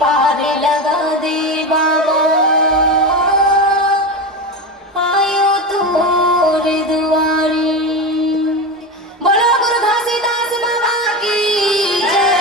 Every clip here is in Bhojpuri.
पार लगा दे बाबा, आयो तोर दुआरी। बोलो गुरु घासीदास बाबा की जय।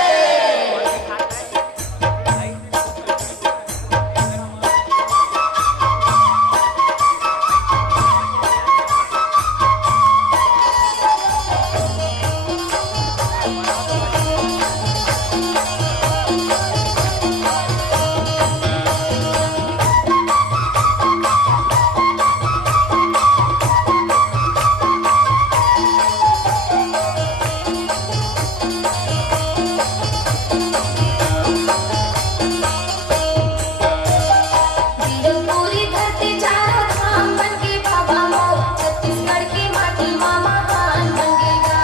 पूरी धरती चारों धाम बन के बाबा मोर, छत्तीसगढ़ की माटी माँ महान बन गएगा।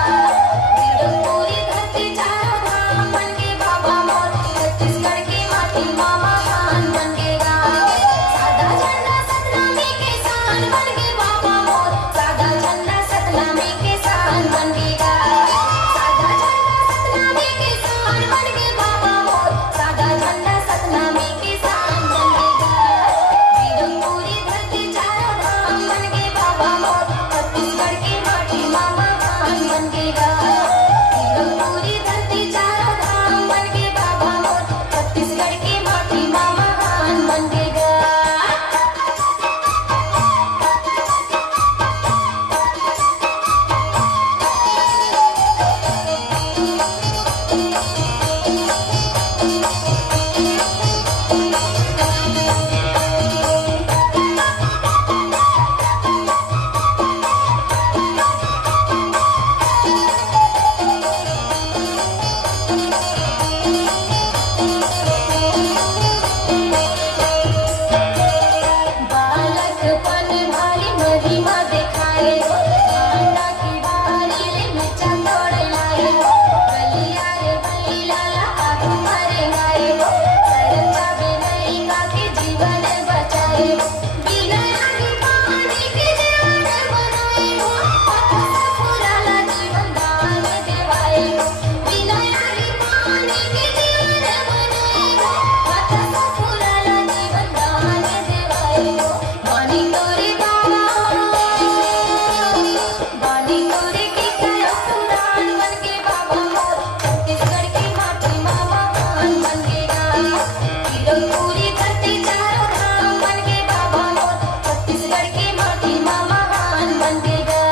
पूरी धरती चारों धाम बन के बाबा मोर, छत्तीसगढ़ की माटी माँ महान बन गएगा। सादा झंडा सतनामी के शान बन के बाबा मोर, सादा झंडा सतनामी के शान बन गएगा। सादा झंडा सतनामी के शान बन के बाबा मोर, सादा झंडा सतनामी के शान बन गएगा। पूरी धरती चारों धाम बन के बाबा मोर, छत्तीसगढ़ की माटी माँ महान बन गएगा। पूरी धरती चारों धाम बन के बाबा मोर, छत्तीसगढ़ की माटी माँ महान बन गएगा। बालकपन भारी महिमा दिखाए हो, भांडा की बारी ले मिर्चा तोड़ लाए हो। बलिया रे बैला ला आगू मारे गाए हो, सरचा बिनई का के जीवन बचाए हो। बिना आगे पानी के जीवन बनाए हो, पत्थर फुलाला जीवन दान देवाए हो। बिना आगे पानी के जीवन बनाए हो, पत्थर फुलाला जीवन दान देवाए हो। बानी तोरे बाबा, बानी तोरे की करो पुराण बन के बाबा मोर, छत्तीसगढ़ की माटी माँ महान बन गएगा। पूरी धरती चारों धाम बन के बाबा मोर, छत्तीसगढ़ की माटी माँ महान बन गएगा।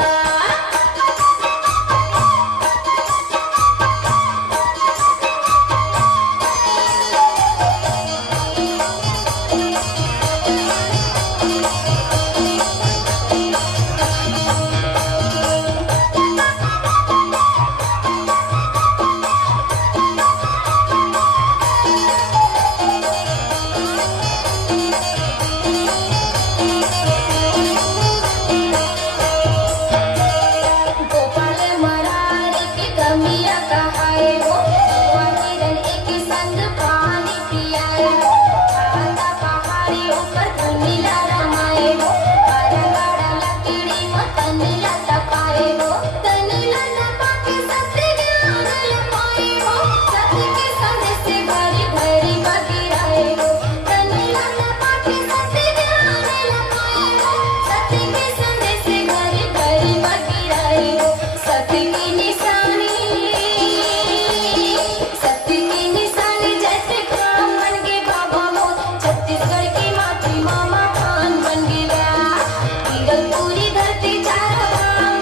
गोपाल मरारी की कमियां कहाए हो, भगवान हिरन एक संग पानी पियाए हो। खाता पहाड़ी ऊपर धुनीला रमाए हो, गाड़ा लकड़ी में तनीला तपाए हो। तनीला तपा के सत्य ज्ञान लपाए हो, सत्य के संदेश से भरी भरी बगिराए हो। तनीला तपा के सत्य ज्ञान लपाए हो, सत्य के संदेश से भरी भरी बगिराए हो। सत्य की निशानी, सत्य की निशानी जैसे काम बन के बाबा मोर, छत्तीसगढ़ की माटी माँ महान बन गया। पूरी धरती चारों धाम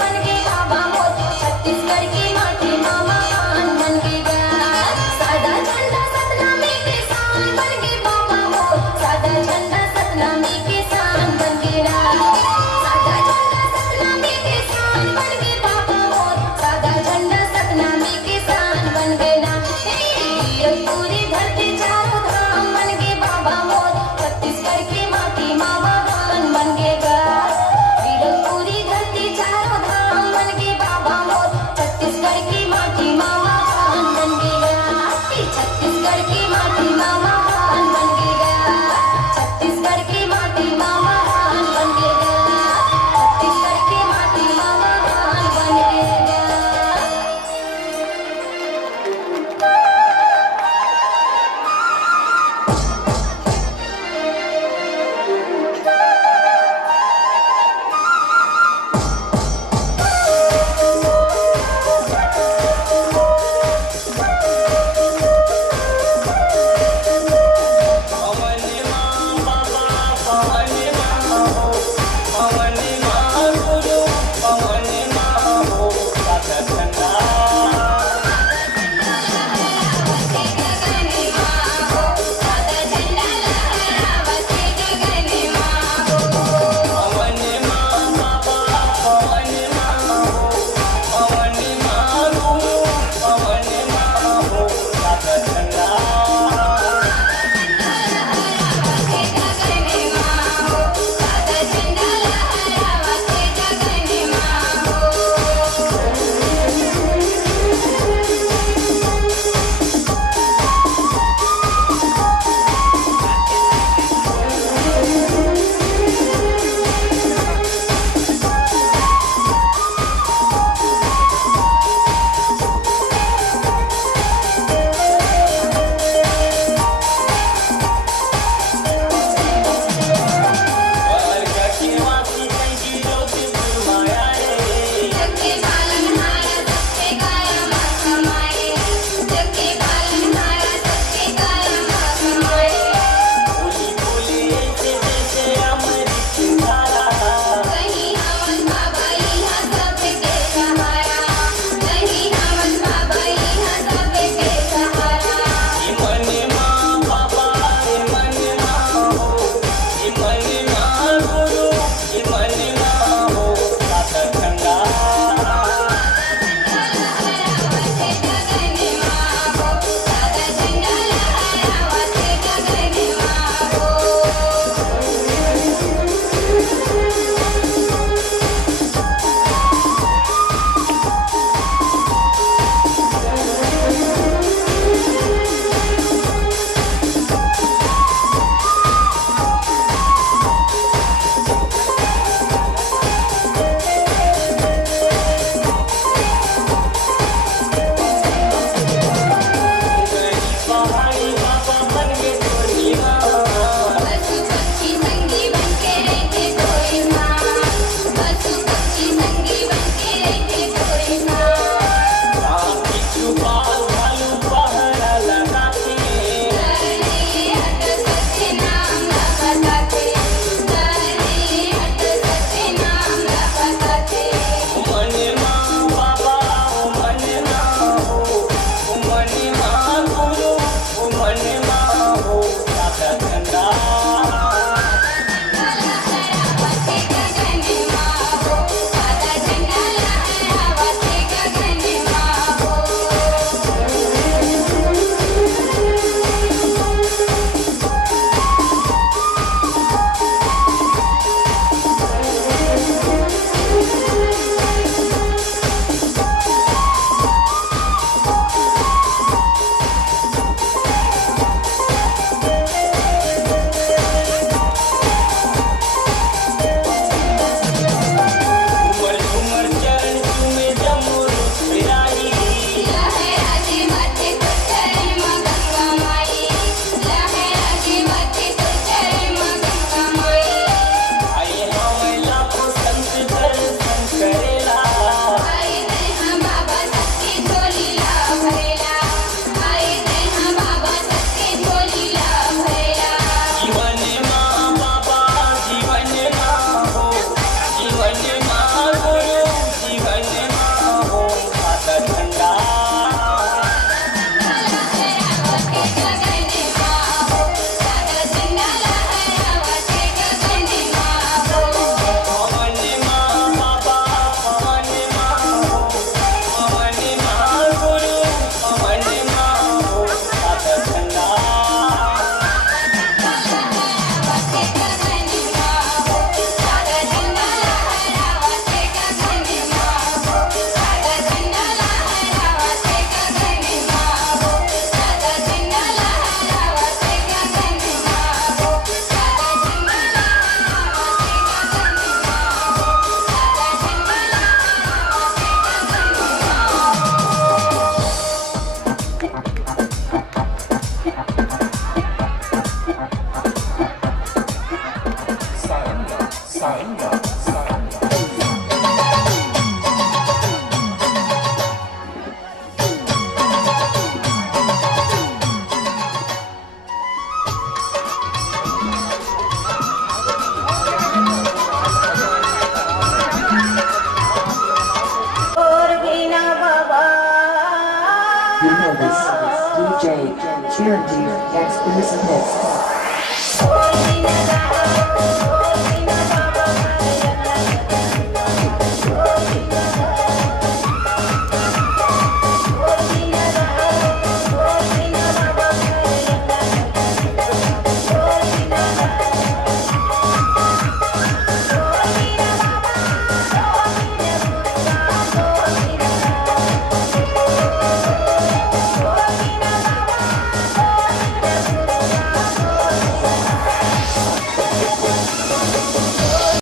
You know this. DJ Cherokee exclusive mix.